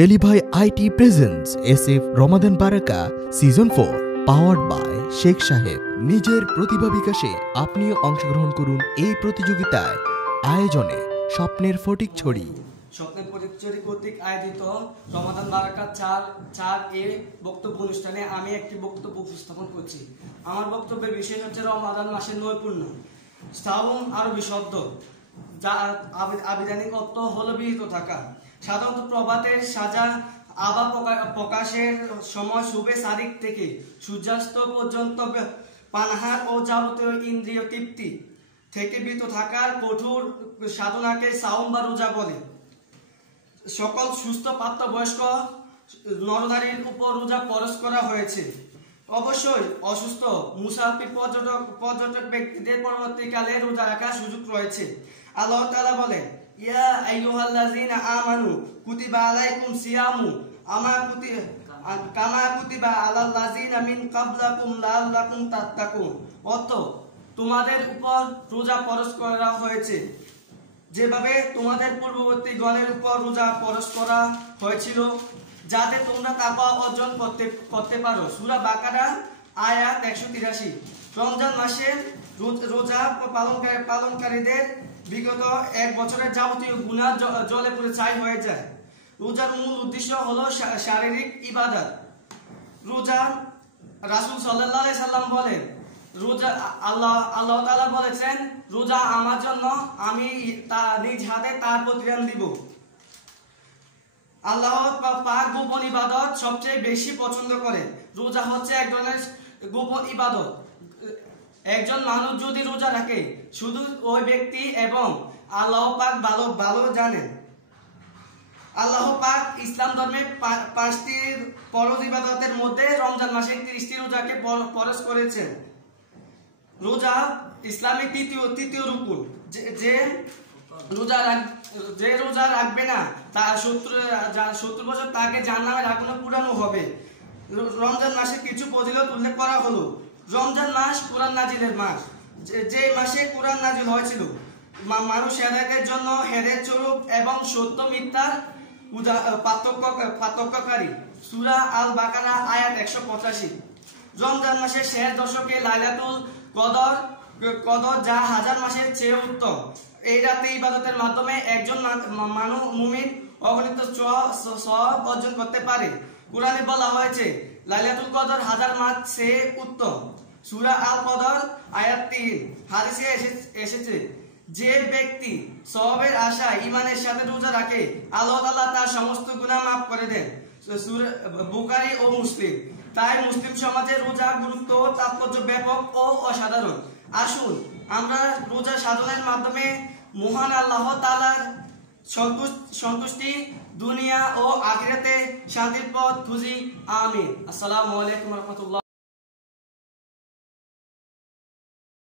ডেলিভাই IT presents SF Ramadan Baraka season 4 powered by Sheikh Saheb. নিজের প্রতিভা বিকাশে আপনিও অংশগ্রহণ করুন এই প্রতিযোগিতায়। আয়োজনে স্বপ্নের ফটিক ছড়ি কর্তৃক আয়োজিত রমাদান বারাকা 4 বক্তব্য অনুষ্ঠানে আমি একটি বক্তব্য উপস্থাপন করছি। আমার বক্তব্যের বিষয় হচ্ছে রমাদান মাসের নৈপুণ্য। সাওম আরবি শব্দ, যার আবিধানিক অর্থ হলো বিরত থাকা। সাধারণত প্রভাতের সাজা আভা প্রকাশের সময় শুভে সাদিক থেকে সূর্যাস্ত পর্যন্ত পানাহার ও যাবতীয় ইন্দ্রিয় তৃপ্তি থেকে বিরত থাকার কঠোর সাধনাকে সাওম বা রোজা বলে। সকল সুস্থ প্রাপ্তবয়স্ক নরনারীর উপর রোজা ফরজ করা হয়েছে। অবশ্যই অসুস্থ মুসাফির পর্যটক ব্যক্তিদের পরবর্তীকালে রোজা রাখার সুযোগ রয়েছে। আল্লাহ তাআলা বলেন, ইয়া আইয়ুহাল্লাযীনা আমানু কুতিবা আলাইকুম সিয়ামু কামা কুতিবা আলাল্লাযীনা মিন ক্বাবলাকুম লাআল্লাকুম তাত্তাকুন। অর্থ, তোমাদের উপর রোজা ফরজ করা হয়েছে যেভাবে তোমাদের পূর্ববর্তী গণের উপর রোজা ফরজ করা হয়েছিল, যাতে তোমরা তাকওয়া অর্জন করতে পারো। সূরা বাকারা আয়াত 183। রমজান মাসে রোজা পালনকারীদের বিগত এক বছরের যাবতীয় গুনাহ জলে পুড়ে ছাই হয়ে যায়। রোজার মূল উদ্দেশ্য হলো শারীরিক ইবাদত। রোজা রাসূল সাল্লাল্লাহু আলাইহি সাল্লাম বলেন, রোজা আল্লাহ তাআলা বলেছেন, রোজা আমার জন্য, আমি নিজ হাতে তার প্রতিদান দিব। আল্লাহ পাক গোপন ইবাদত সবচেয়ে বেশি পছন্দ করে। রোজা হচ্ছে এক ধরনের গোপন ইবাদত। একজন মানুষ যদি রোজা রাখে, শুধু ওই ব্যক্তি এবং আল্লাহ পাক ভালো জানেন। আল্লাহ পাক ইসলাম ধর্মে 5টি ফরজ ইবাদতের মধ্যে রমজান মাসে 30টি রোজাকে ফরজ করেছেন। রোজা ইসলামের তৃতীয় রুকুন। যে রোজা রাখবে না, তার 70 বছর তাকে জাহান্নামের আগুনে পুরানো হবে। রমজান মাসে কিছু ফজিলত উল্লেখ করা হলো। রমজান মাস কোরআন নাজিলের মাস। যে মাসে কোরআন নাজিল হয়েছিল, মানুষ হেদায়েতের জন্য হেদায়েত স্বরূপ এবং সত্য মিথ্যার পার্থক্যকারী। সূরা আল বাকারা আয়াত 185। রমজান মাসের শেষ দশকে লাইলাতুল কদর, যা হাজার মাসের চেয়ে উত্তম। এই রাতে ইবাদতের মাধ্যমে একজন মুমিন অগণিত সওয়াব অর্জন করতে পারে। কুরআনে বলা হয়েছে, লাইলাতুল কদর হাজার মাস চেয়ে উত্তম। সূরা আল কদর আয়াত 3। হাদিসে এসেছে, যে ব্যক্তি সওয়াবের আশায় ঈমানের সাথে রোজা রাখে, আল্লাহ তাআলা তার সমস্ত গুনাহ মাফ করে দেন। সূরা বুখারী ও মুসলিম। তাই মুসলিম সমাজে রোজার গুরুত্ব ও তাৎপর্য ব্যাপক ও অসাধারণ। আসুন আমরা রোজা সাধনের মাধ্যমে মহান আল্লাহ তাআলার সন্তুষ্টি, দুনিয়া ও আখিরাতে শান্তির পথ খুঁজি। আমিন। আসসালামু আলাইকুম ওয়া রাহমাতুল্লাহ।